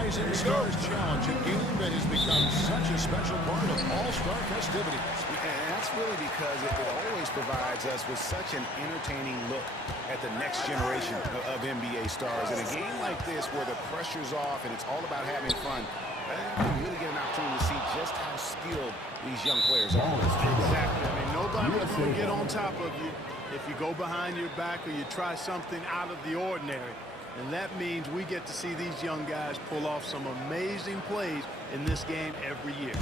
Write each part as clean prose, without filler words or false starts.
Rising Stars Challenge, a game that has become such a special part of all-star festivities. And that's really because it always provides us with such an entertaining look at the next generation of NBA stars. In a game like this where the pressure's off and it's all about having fun, you really get an opportunity to see just how skilled these young players are. Exactly. I mean, nobody's going to get on top of you if you go behind your back or you try something out of the ordinary. And that means we get to see these young guys pull off some amazing plays in this game every year.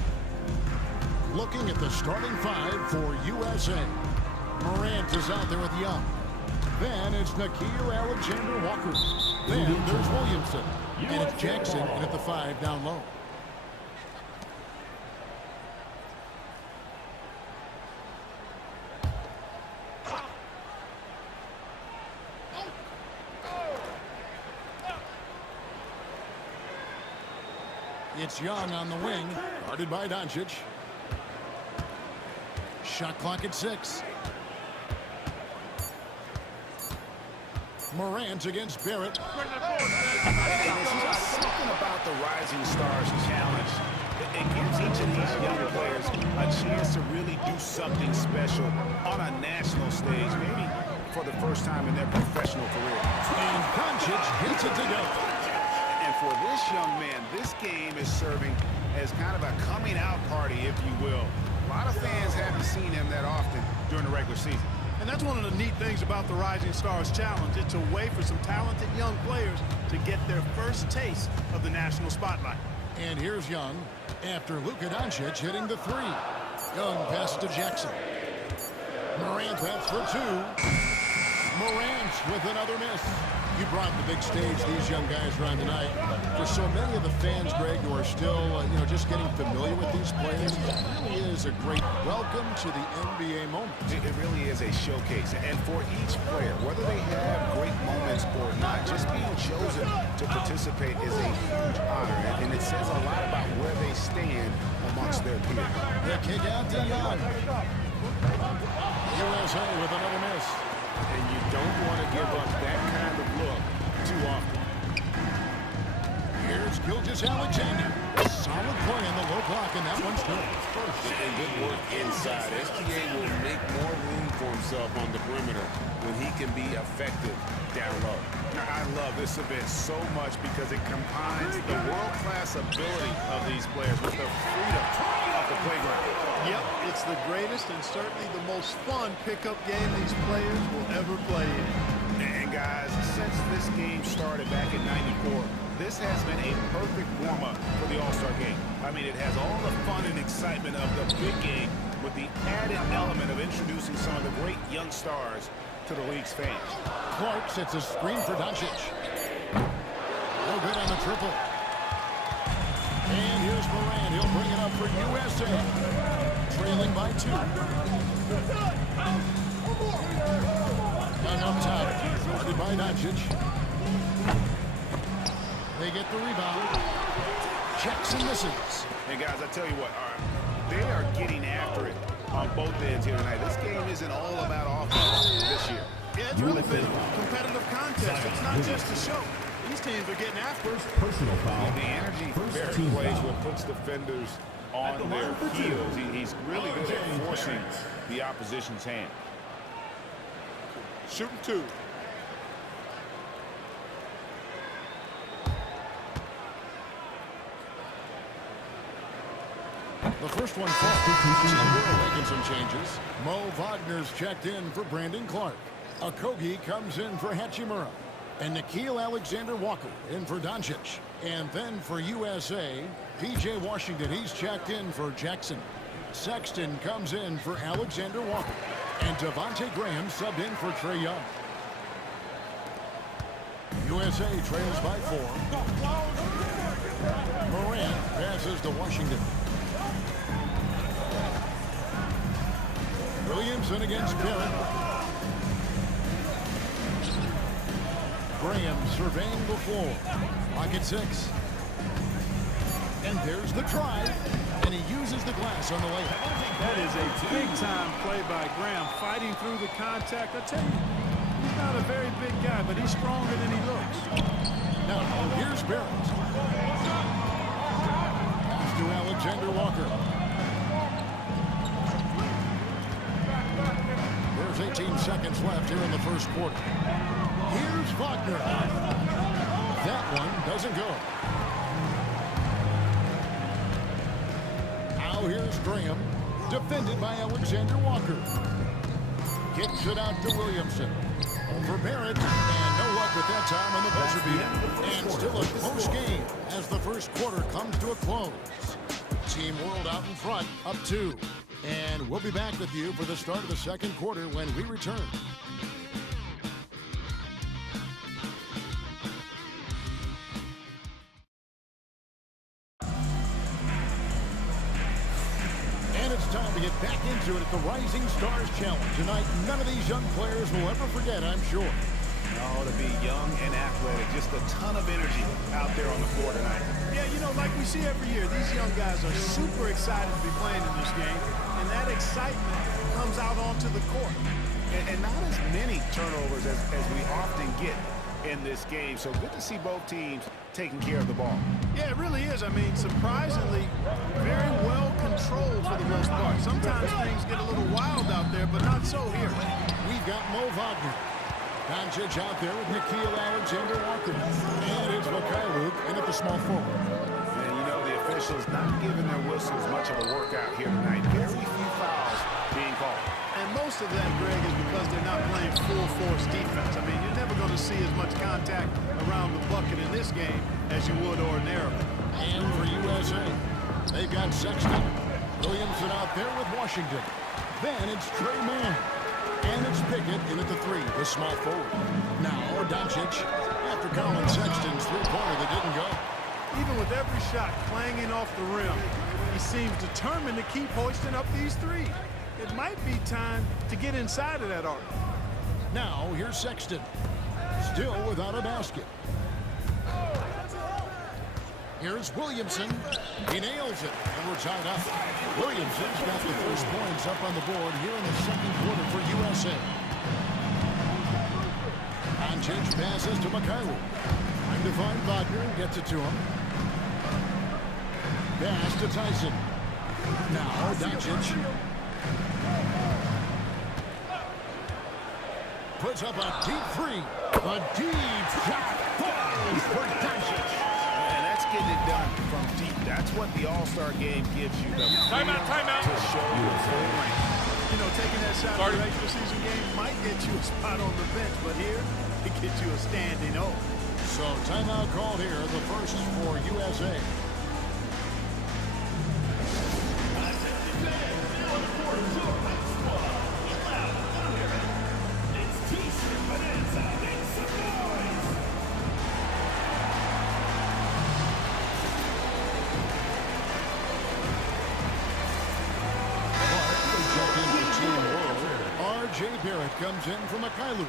Looking at the starting five for USA. Morant is out there with Young. Then it's Nickeil Alexander-Walker. Then there's Williamson. And it's Jackson in at the 5 down low. It's Young on the wing, guarded by Doncic. Shot clock at 6. Morant against Barrett. Something about the Rising Stars Challenge. It gives each of these young players a chance to really do something special on a national stage, maybe for the first time in their professional career. And Doncic gets it to go. And for this young man, this game is serving as kind of a coming out party, if you will. A lot of fans haven't seen him that often during the regular season. And that's one of the neat things about the Rising Stars Challenge. It's a way for some talented young players to get their first taste of the national spotlight. And here's Young after Luka Doncic hitting the 3. Young passes to Jackson. Morant, that's for 2. Morant with another miss. You brought the big stage these young guys are on tonight. For so many of the fans, Greg, who are still, just getting familiar with these players, it really is a great welcome to the NBA moment. It really is a showcase. And for each player, whether they have great moments or not, just being chosen to participate is a huge honor. And it says a lot about where they stand amongst their peers. The kick out to Young. USA with another miss. And you don't want to give up that kind of look too often. Here's Gilgeous-Alexander. Solid play on the low block, and that one's good. And good work inside. SGA will make more room for himself on the perimeter when he can be effective down low. I love this event so much because it combines the world-class ability of these players with the freedom of the playground. Yep, it's the greatest and certainly the most fun pickup game these players will ever play in. And guys, since this game started back in '94, this has been a perfect warm-up for the All-Star game. I mean, it has all the fun and excitement of the big game with the added element of introducing some of the great young stars to the league's fans. Clark sets a screen for Doncic. No good on the triple. And here's Morant. He'll bring it up for USA. Trailing by 2. And up top, guarded by Doncic. They get the rebound. Jackson misses. And guys, I tell you what, they are getting after it on both ends here tonight. This game isn't all about offense this year. Yeah, it's really been a competitive contest. It's not just a show. These teams are getting after it. Personal foul. The energy Barrett plays what puts defenders on their heels. He's really good at forcing the opposition's hand. Shooting 2. The first one falls. Making some changes. Mo Wagner's checked in for Brandon Clark. Okogie comes in for Hachimura. And Nickeil Alexander-Walker in for Doncic. And then for USA, P.J. Washington, he's checked in for Jackson. Sexton comes in for Alexander-Walker. And Devontae Graham subbed in for Trae Young. USA trails by 4. Morant passes to Washington. Williamson against Barrett. Graham surveying the floor. Pocket 6. And there's the try. And he uses the glass on the layup. That is a big-time play by Graham, fighting through the contact. I tell you, he's not a very big guy, but he's stronger than he looks. Now, here's Barrett. Alexander Walker. There's 18 seconds left here in the first quarter. Here's Wagner. That one doesn't go. Now here's Graham, defended by Alexander Walker. Kicks it out to Williamson. Over Barrett, and no luck with that time on the buzzer beater. And still a close game as the first quarter comes to a close. Team World out in front, up 2. And we'll be back with you for the start of the second quarter when we return. And it's time to get back into it at the Rising Stars Challenge. Tonight, none of these young players will ever forget, I'm sure. Oh, to be young and athletic, just a ton of energy out there on the floor tonight. Yeah, you know, like we see every year, these young guys are super excited to be playing in this game, and that excitement comes out onto the court. And not as many turnovers as we often get in this game, so good to see both teams taking care of the ball. Yeah, it really is. I mean, surprisingly, very well controlled for the most part. Sometimes things get a little wild out there, but not so here. We've got Mo Wagner. Doncic out there with Nikhil Alexander-Walker. And it's Mikhailuk in at the small forward. And you know, the officials not giving their whistles much of a workout here tonight. Very few fouls being called. And most of that, Greg, is because they're not playing full-force defense. I mean, you're never going to see as much contact around the bucket in this game as you would ordinarily. And for USA, they've got Sexton. Williamson out there with Washington. Then it's Trey Mann. And it's Pickett in at the 3, the small forward. Now Doncic after Colin Sexton's three-pointer that didn't go. Even with every shot clanging off the rim, he seems determined to keep hoisting up these threes. It might be time to get inside of that arc. Now here's Sexton. Still without a basket. Here's Williamson. He nails it, and we're tied up. Williamson's got the first points up on the board here in the second quarter for USA. Doncic passes to Mikhailuk. Trying to find Wagner and gets it to him. Pass to Tyson. Now Doncic. Puts up a deep 3. A deep shot falls for Doncic. Getting it done from deep. That's what the All-Star game gives you. Timeout. To show your full range. You know, taking that shot in the regular season game might get you a spot on the bench, but here, it gets you a standing O. So timeout called here, the first for USA. Barrett comes in for Mikhailuk.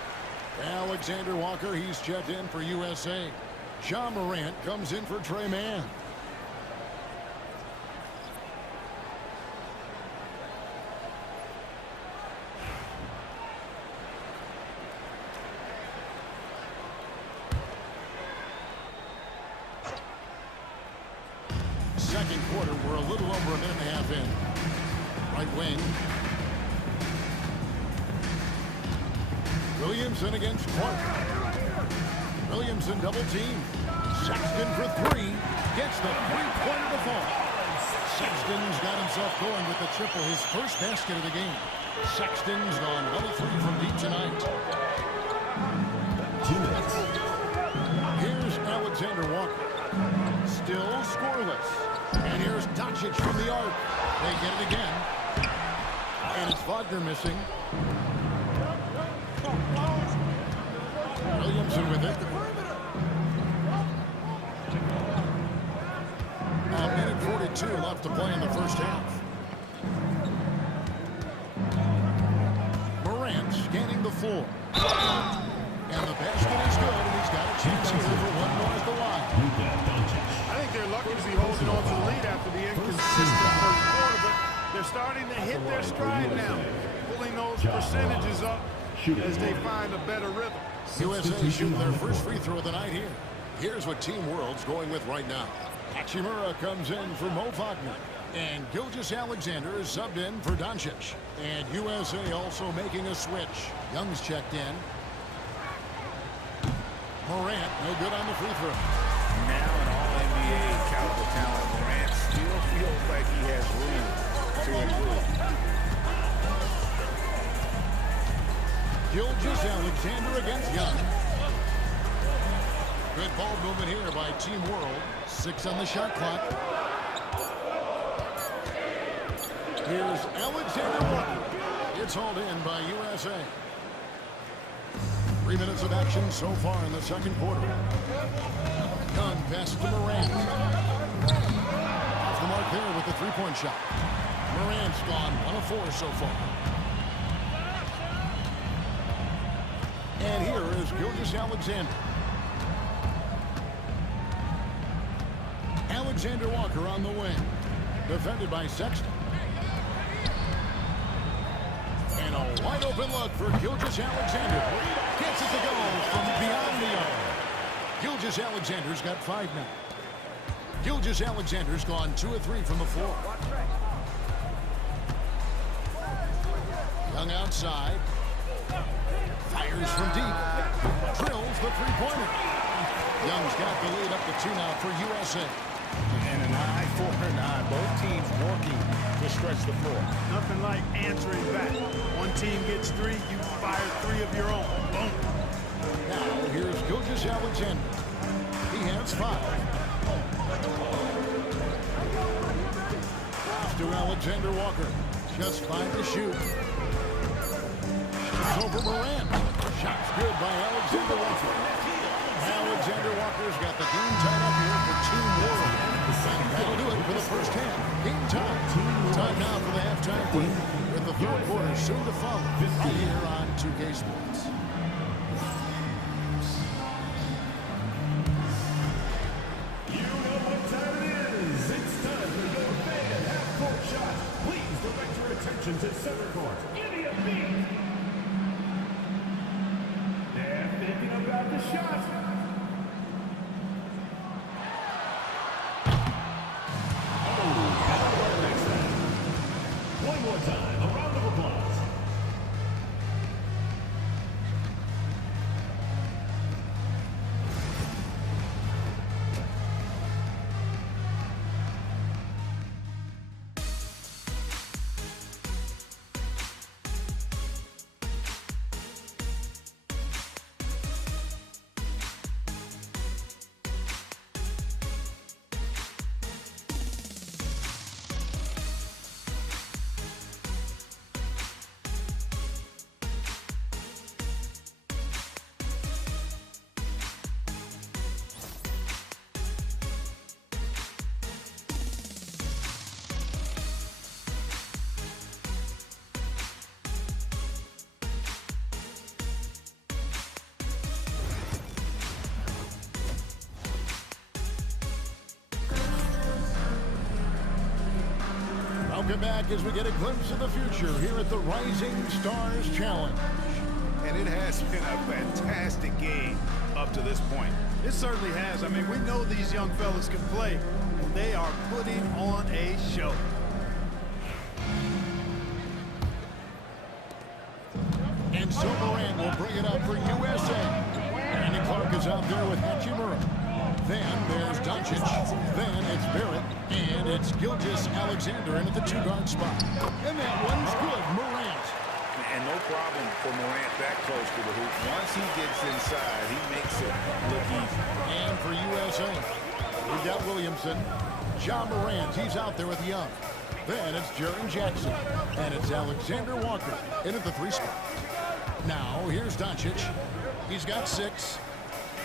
Alexander Walker, he's checked in for USA. John Morant comes in for Trey Mann. Second quarter, we're a little over a minute and a half in. Right wing. Williamson against Clark. Williamson double team. Sexton for 3. Gets the three-pointer to fall. Sexton's got himself going with the triple, his first basket of the game. Sexton's gone 1 of 3 from deep tonight. Here's Alexander Walker. Still scoreless. And here's Doncic from the arc. They get it again. And it's Wagner missing. Williamson with it. A minute 42 left to play in the first half. Morant scanning the floor. And the basket is good, and he's got a chance here for one more at the line. I think they're lucky to be holding on to the lead after the inconsistent first quarter, but they're starting to hit their stride now, pulling those percentages up as they find a better rhythm. USA shooting their first free throw of the night here. Here's what Team World's going with right now. Hachimura comes in for Mo Wagner. And Gilgeous Alexander is subbed in for Doncic. And USA also making a switch. Young's checked in. Morant, no good on the free throw. Now an All-NBA caliber talent, Morant still feels like he has room to improve. Gilgeous Alexander against Young. Good ball movement here by Team World. 6 on the shot clock. Here's Alexander Walker. It's hauled in by USA. 3 minutes of action so far in the second quarter. Young pass to Morant. Off the mark there with the three-point shot. Morant's gone 1 of 4 so far. And here is Gilgeous Alexander. Alexander Walker on the wing. Defended by Sexton. And a wide open look for Gilgeous Alexander. Gets it to go from beyond the arc. Gilgeous Alexander's got 5 now. Gilgeous Alexander's gone 2 of 3 from the floor. Young outside. Fires from deep. Drills the three-pointer. Young's got the lead up to 2 now for USA. And an eye for an eye. Both teams working to stretch the floor. Nothing like answering back. One team gets 3, you fire 3 of your own. Boom. Now here's Gilgeous Alexander. He has 5. To Alexander Walker. Just 5 to shoot. Shoots over Morant. Shot's good by Alexander Walker. Alexander Walker's got the game tied up here for Team World. And that'll do it for the first half. Game time. Time now for the halftime break. With the third quarter soon to follow. Right here on 2K Sports. You know what time it is. It's time for your fan half-court shot. Please direct your attention to center court. Give me a beat. They're thinking about the shot. One more time, a round of applause. Welcome back as we get a glimpse of the future here at the Rising Stars Challenge. And it has been a fantastic game up to this point. It certainly has. I mean, we know these young fellas can play, and they are putting on a show. And so Morant will bring it up for USA. Brandon Clark is out there with Hachimura. Then there's Doncic. Then it's Barrett. And it's Gilgeous Alexander in at the 2-guard spot. And that one's good. Morant. And no problem for Morant that close to the hoop. Once he gets inside, he makes it look easy. And for USA, we've got Williamson. John Morant, he's out there with Young. Then it's Jaren Jackson. And it's Alexander Walker in at the 3 spot. Now, here's Doncic. He's got 6.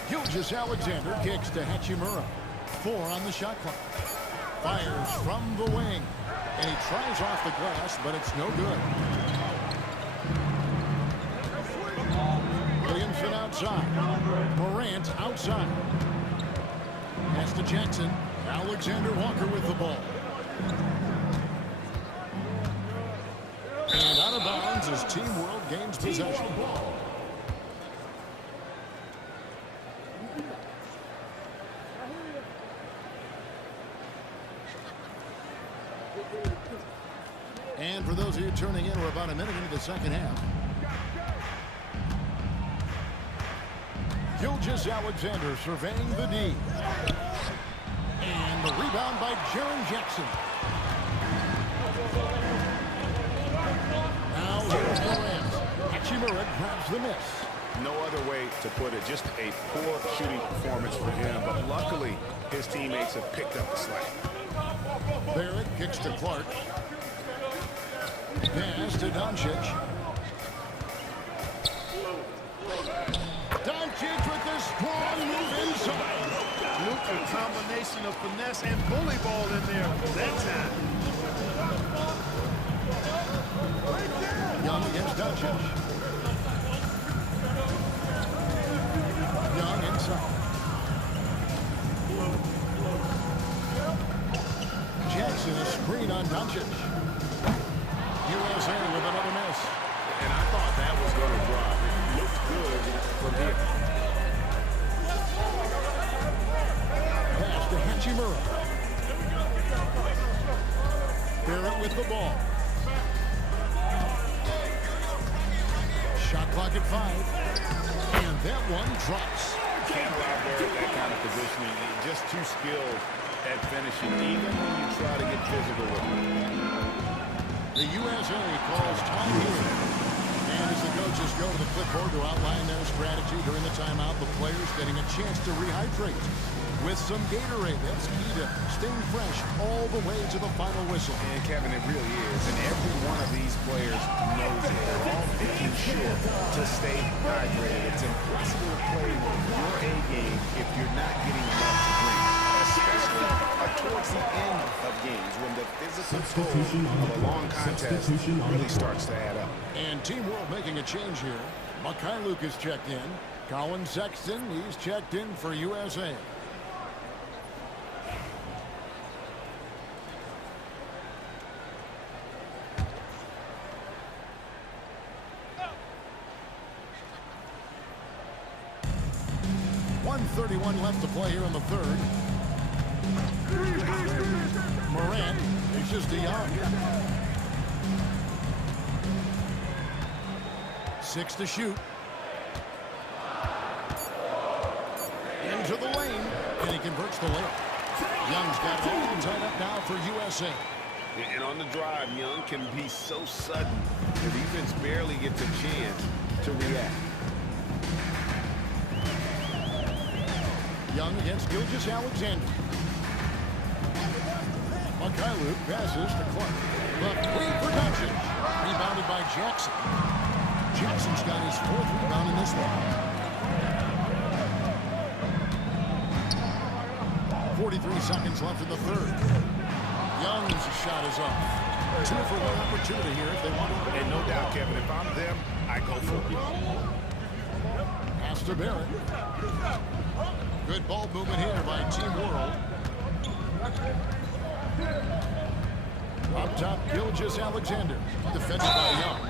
Gilgeous Alexander kicks to Hachimura. 4 on the shot clock. Fires from the wing. And he tries off the glass, but it's no good. Williamson outside. Morant outside. Pass to Jackson. Alexander Walker with the ball. And out of bounds as Team World gains possession. And for those of you tuning in, we're about a minute into the second half. Gilgeous Alexander surveying the D. And the rebound by Jaren Jackson. Now here's Morant. Hachimura grabs the miss. No other way to put it. Just a poor shooting performance for him. But luckily, his teammates have picked up the slack. Barrett kicks to Clark. Pass to Doncic. Doncic with the strong move inside. Look, a combination of finesse and bully ball in there that time. Young against Doncic. Young inside. Jackson a screen on Doncic. USA with another miss. And I thought that was going to drop. It looked good from here. Pass to Hachimura. Barrett with the ball. Shot clock at 5. And that one drops. Can't allow Barrett that kind of positioning. Just too skilled at finishing, even when you try to get physical with him. The USA calls time here. And as the coaches go to the clipboard to outline their strategy during the timeout, the players getting a chance to rehydrate with some Gatorade. That's key to staying fresh all the way to the final whistle. And Kevin, it really is. And every one of these players knows it. They're all making sure to stay hydrated. It's impossible to play your A game if you're not getting enough to drink. Especially towards the end of games when the physical toll of a long contest really starts to add up. And Team World making a change here. Mikhailuk is checked in. Colin Sexton, he's checked in for USA. .131 left to play here in the third. Morant reaches to Young. 6 to shoot. Into the lane, and he converts the layup. Young's got it all tied up now for USA. And on the drive, Young can be so sudden. The defense barely gets a chance to react. Young against Gilgeous Alexander. Mikhailuk passes to Clark. Left wing for Doncic. Rebounded by Jackson. Jackson's got his 4th rebound in this one. 43 seconds left in the third. Young's shot is up. 2 for 1 opportunity here if they want it. And no doubt, Kevin, if I'm them, I go for it. Pass to Barrett. Good ball movement here by Team World. Up top, Gilgeous Alexander. Defended by Young.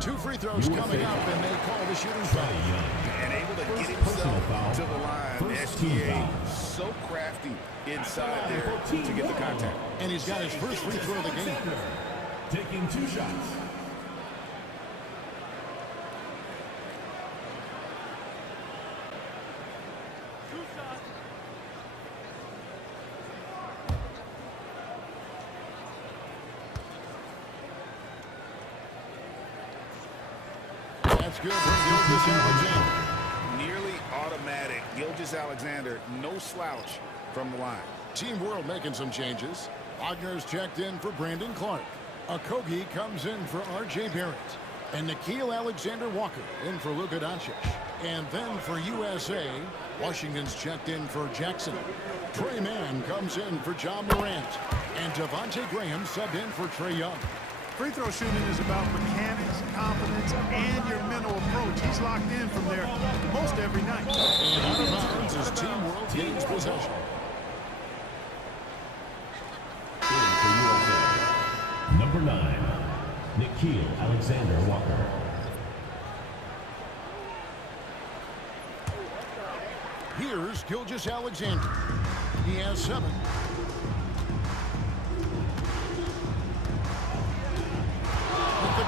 2 free throws coming up, and they call the shooting foul. And able to get himself to the line. SGA so crafty inside there to get the contact. And he's got his first free throw of the game. Taking 2 shots. That's good for Gilgeous Alexander. Nearly automatic. Gilgeous Alexander, no slouch from the line. Team World making some changes. Wagner's checked in for Brandon Clark. Okogie comes in for R.J. Barrett. And Nickeil Alexander-Walker in for Luka Doncic. And then for USA, Washington's checked in for Jackson. Trey Mann comes in for John Morant. And Devontae Graham subbed in for Trae Young. Free throw shooting is about mechanics, confidence, and your mental approach. He's locked in from there most every night. And out of bounds as Team World gains possession. For USA, number 9, Nickeil Alexander-Walker. Here's Gilgeous Alexander. He has 7.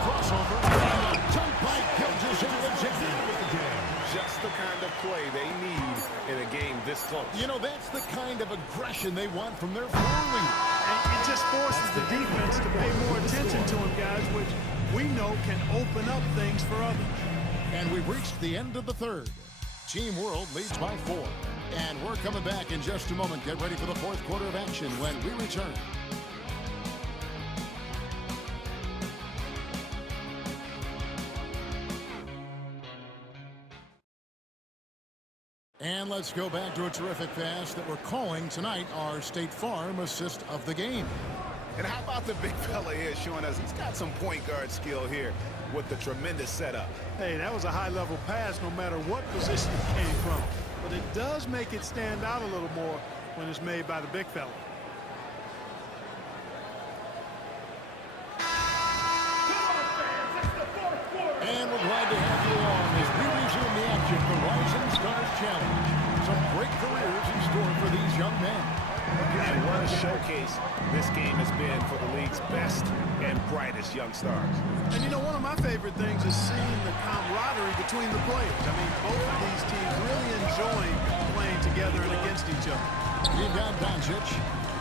crossover. And a dunk by Gilgeous-Alexander. Just the kind of play they need in a game this close. You know, that's the kind of aggression they want from their floor leader. And it just forces the defense to pay more attention to him, guys, which we know can open up things for others. And we've reached the end of the third. Team World leads by 4. And we're coming back in just a moment. Get ready for the fourth quarter of action when we return. And let's go back to a terrific pass that we're calling tonight our State Farm assist of the game. And how about the big fella here showing us he's got some point guard skill here with the tremendous setup. Hey, that was a high-level pass no matter what position it came from. But it does make it stand out a little more when it's made by the big fella. And we're glad to have you along as we resume the action for Rising Stars Challenge. Some great careers in store for these young men. And what a showcase this game has been for the league's best and brightest young stars. And you know, one of my favorite things is seeing the camaraderie between the players. I mean, both of these teams really enjoying playing together and against each other. You've got Doncic.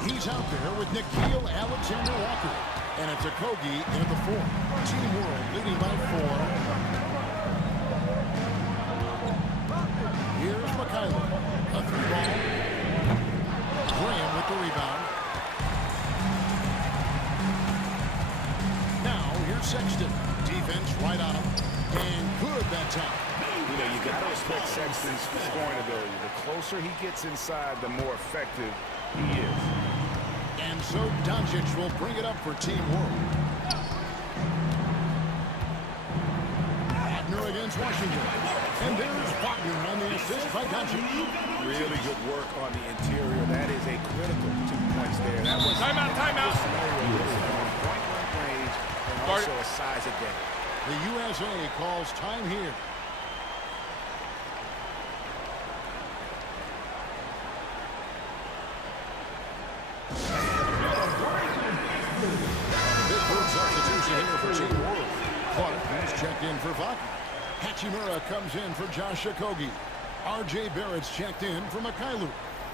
He's out there with Nickeil Alexander-Walker. And it's Okogie in at the 4. Team World leading by 4. Here's Mikhailo. A 3-ball. Graham with the rebound. Now, here's Sexton. Defense right on him. And good that time. You know, you got to respect Sexton's scoring ability. The closer he gets inside, the more effective he is. And so Doncic will bring it up for Team World. Wagner against Washington. And there's Wagner on the assist by Doncic. Really good work on the interior. That is a critical 2 points there. That was timeout. point blank range and also a size advantage. The USA calls time here. Substitution here for Team World. Clark has checked in for Wagner. Hachimura comes in for Josh Okogie. R.J. Barrett's checked in for Mikhailo.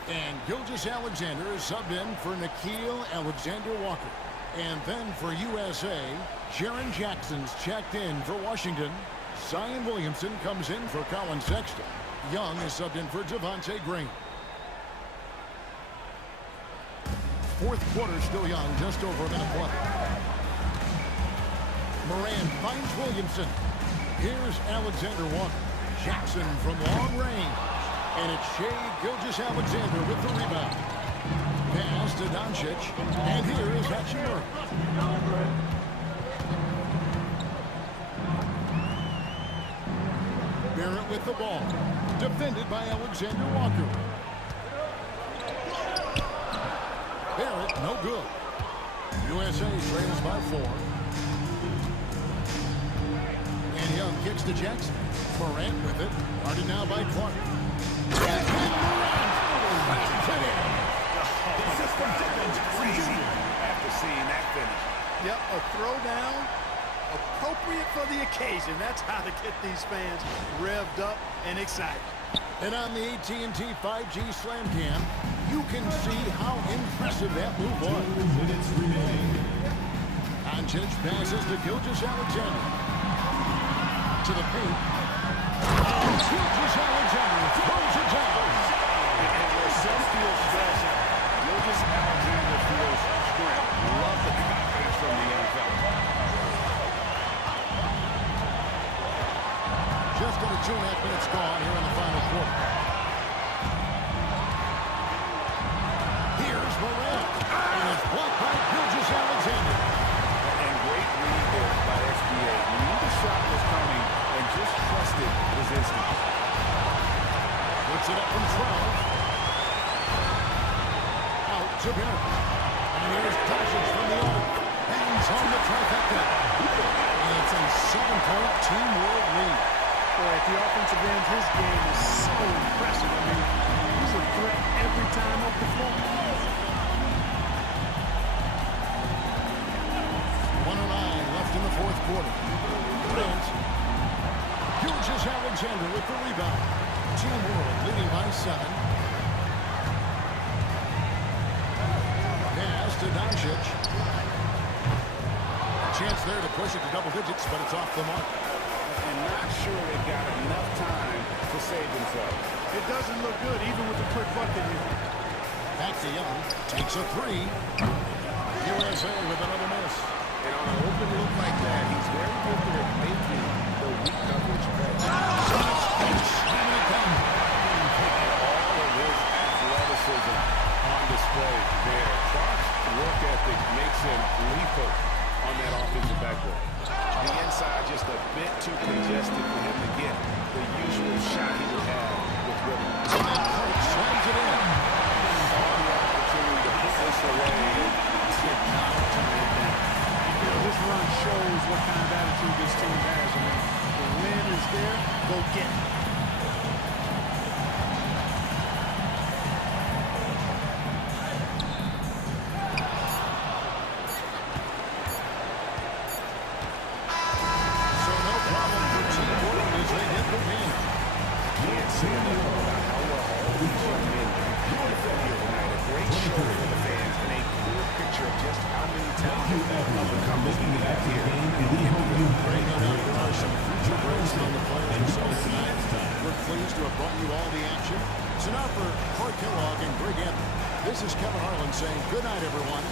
And Gilgeous-Alexander is subbed in for Nickeil Alexander-Walker. And then for USA, Jaren Jackson's checked in for Washington. Zion Williamson comes in for Colin Sexton. Young is subbed in for Devontae Green. Fourth quarter still young, just over a minute play. Moran finds Williamson. Here's Alexander-Walker. Jackson from long range. And it's Shai Gilgeous-Alexander with the rebound. Pass to Doncic. And here is Hachimura. Barrett with the ball. Defended by Alexander-Walker. Barrett, no good. USA trails by 4. And Young kicks to Jackson. Morant with it. Guarded now by Clark. And Morant! Crazy after seeing that finish. Yep, a throwdown appropriate for the occasion. That's how to get these fans revved up and excited. And on the AT&T 5G Slam Cam, you can see how impressive that move was. 2 minutes remaining. Doncic passes to Gilgeous-Alexander. To the paint. And Gilgeous-Alexander throws it down. And where some feel special, Gilgeous-Alexander feels strength. Love the confidence from the young fella. Just under 2.5 minutes gone here in the final quarter. Here's Morant. And it's blocked by Gilgeous-Alexander. And great read there by SBA. We knew the shot was coming and just trusted his instinct. Puts it up from 12. Out to Barrett. And here's Doncic from the arc. Hangs on the trifecta. And it's a 7-point Team World lead. Boy, at the offensive end, his game is so impressive. I mean, he's a threat every time up the floor. 109 left in the fourth quarter. with the rebound. Team World leading by 7. Pass to Doncic. Chance there to push it to double digits, but it's off the mark. And not sure they got enough time to save themselves. It doesn't look good, even with the quick bucket here. Back to Young. Takes a 3. USA with another miss. And on an open look like that, he's very good at making the weak coverage better. Slamming it down. All of his athleticism on display there. Clark's work ethic makes him lethal on that offensive backboard. The inside just a bit too congested for him to get the usual shot he would have with rhythm. Slams it in. Saw the opportunity to put this away. Did not turn it down. You know, this run shows what kind of attitude this team has. I mean, the win is there, go get it. So no problem for Team World as they get the win. Can't say enough about how well all these young men competed here tonight. A great show for the fans and a clear picture of just how many talented up-and-comers we have here in the NBA. Right now, there are some future breaks on the players themselves tonight. We're pleased to have brought you all the action. So now for Clark Kellogg and Greg Anthony, this is Kevin Harlan saying good night, everyone.